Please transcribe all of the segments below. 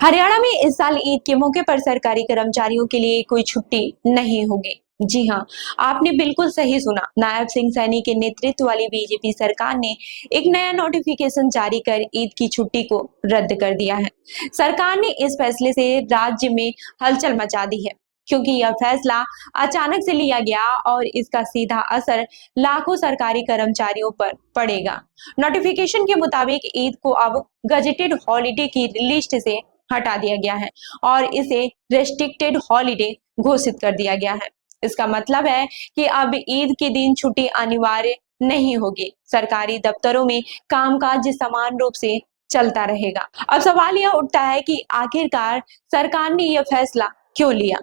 हरियाणा में इस साल ईद के मौके पर सरकारी कर्मचारियों के लिए कोई छुट्टी नहीं होगी। जी हाँ, आपने बिल्कुल सही सुना। नायब सिंह सैनी के नेतृत्व वाली बीजेपी सरकार ने एक नया नोटिफिकेशन जारी कर ईद की छुट्टी को रद्द कर दिया है। सरकार ने इस फैसले से राज्य में हलचल मचा दी है, क्योंकि यह फैसला अचानक से लिया गया और इसका सीधा असर लाखों सरकारी कर्मचारियों पर पड़ेगा। नोटिफिकेशन के मुताबिक ईद को अब गजेटेड हॉलिडे की लिस्ट से हटा दिया गया है और इसे रेस्ट्रिक्टेड हॉलिडे घोषित कर दिया गया है। इसका मतलब है कि अब ईद के दिन छुट्टी अनिवार्य नहीं होगी। सरकारी दफ्तरों में कामकाज समान रूप से चलता रहेगा। अब सवाल यह उठता है कि आखिरकार सरकार ने यह फैसला क्यों लिया।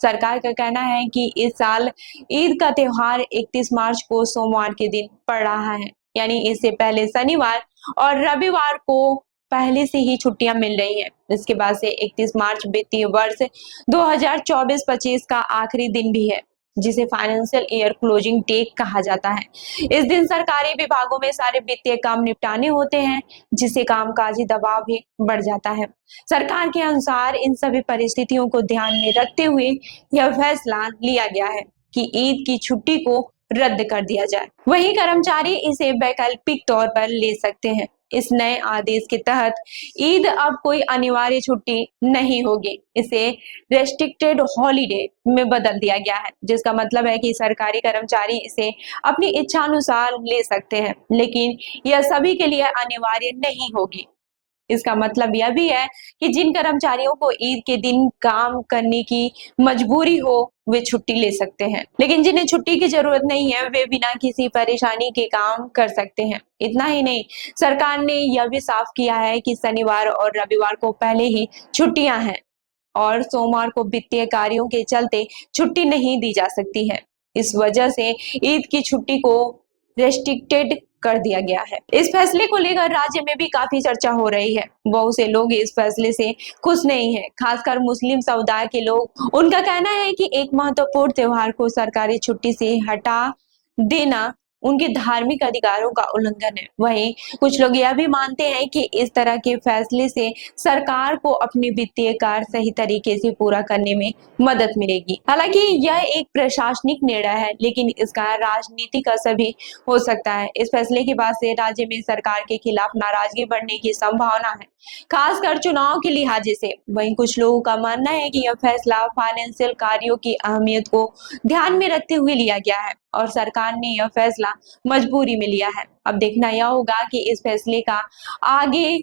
सरकार का कहना है कि इस साल ईद का त्योहार 31 मार्च को सोमवार के दिन पड़ रहा है, यानी इससे पहले शनिवार और रविवार को पहले से ही छुट्टियां मिल रही हैं। इसके बाद से 31 मार्च वित्तीय वर्ष 2024-25 का आखिरी दिन भी है, जिसे फाइनेंशियल ईयर क्लोजिंग डे कहा जाता है। इस दिन सरकारी विभागों में सारे वित्तीय काम निपटाने होते हैं, जिससे कामकाजी दबाव भी बढ़ जाता है। सरकार के अनुसार इन सभी परिस्थितियों को ध्यान में रखते हुए यह फैसला लिया गया है कि ईद की छुट्टी को रद्द कर दिया जाए। वहीं कर्मचारी इसे वैकल्पिक तौर पर ले सकते हैं। इस नए आदेश के तहत ईद अब कोई अनिवार्य छुट्टी नहीं होगी, इसे रेस्ट्रिक्टेड हॉलिडे में बदल दिया गया है, जिसका मतलब है कि सरकारी कर्मचारी इसे अपनी इच्छा अनुसार ले सकते हैं, लेकिन यह सभी के लिए अनिवार्य नहीं होगी। इसका मतलब यह भी है कि जिन कर्मचारियों को ईद के दिन काम करने की मजबूरी हो, वे छुट्टी ले सकते हैं, लेकिन जिन्हें छुट्टी की जरूरत नहीं है, वे बिना किसी परेशानी के काम कर सकते हैं। इतना ही नहीं, सरकार ने यह भी साफ किया है कि शनिवार और रविवार को पहले ही छुट्टियां हैं और सोमवार को वित्तीय कार्यों के चलते छुट्टी नहीं दी जा सकती है। इस वजह से ईद की छुट्टी को रेस्ट्रिक्टेड कर दिया गया है। इस फैसले को लेकर राज्य में भी काफी चर्चा हो रही है। बहुत से लोग इस फैसले से खुश नहीं है, खासकर मुस्लिम समुदाय के लोग। उनका कहना है कि एक महत्वपूर्ण त्योहार को सरकारी छुट्टी से हटा देना उनके धार्मिक अधिकारों का उल्लंघन है। वहीं कुछ लोग यह भी मानते हैं कि इस तरह के फैसले से सरकार को अपने वित्तीय कार्य सही तरीके से पूरा करने में मदद मिलेगी। हालांकि यह एक प्रशासनिक निर्णय है, लेकिन इसका राजनीतिक असर भी हो सकता है। इस फैसले के बाद से राज्य में सरकार के खिलाफ नाराजगी बढ़ने की संभावना है, खासकर चुनाव के लिहाजे से। वहीं कुछ लोगों का मानना है कि यह फैसला फाइनेंशियल कार्यों की अहमियत को ध्यान में रखते हुए लिया गया है और सरकार ने यह फैसला मजबूरी में लिया है। अब देखना यह होगा कि इस फैसले का आगे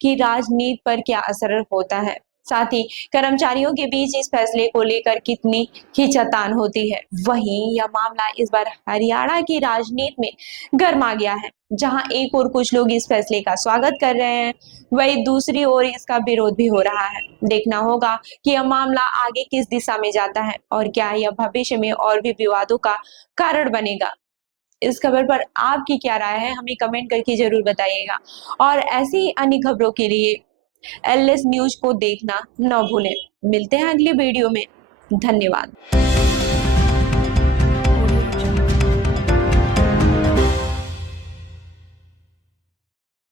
की राजनीति पर क्या असर होता है। साथ ही कर्मचारियों के बीच इस फैसले को लेकर कितनी खींचातान होती है। वहीं यह मामला इस बार हरियाणा की राजनीति में गर्मा गया है, जहां एक और कुछ लोग इस फैसले का स्वागत कर रहे हैं, वहीं दूसरी ओर इसका विरोध भी हो रहा है। देखना होगा कि यह मामला आगे किस दिशा में जाता है और क्या यह भविष्य में और भी विवादों का कारण बनेगा। इस खबर पर आपकी क्या राय है, हमें कमेंट करके जरूर बताइएगा और ऐसी ही अन्य खबरों के लिए एलएस न्यूज को देखना न भूलें। मिलते हैं अगली वीडियो में। धन्यवाद।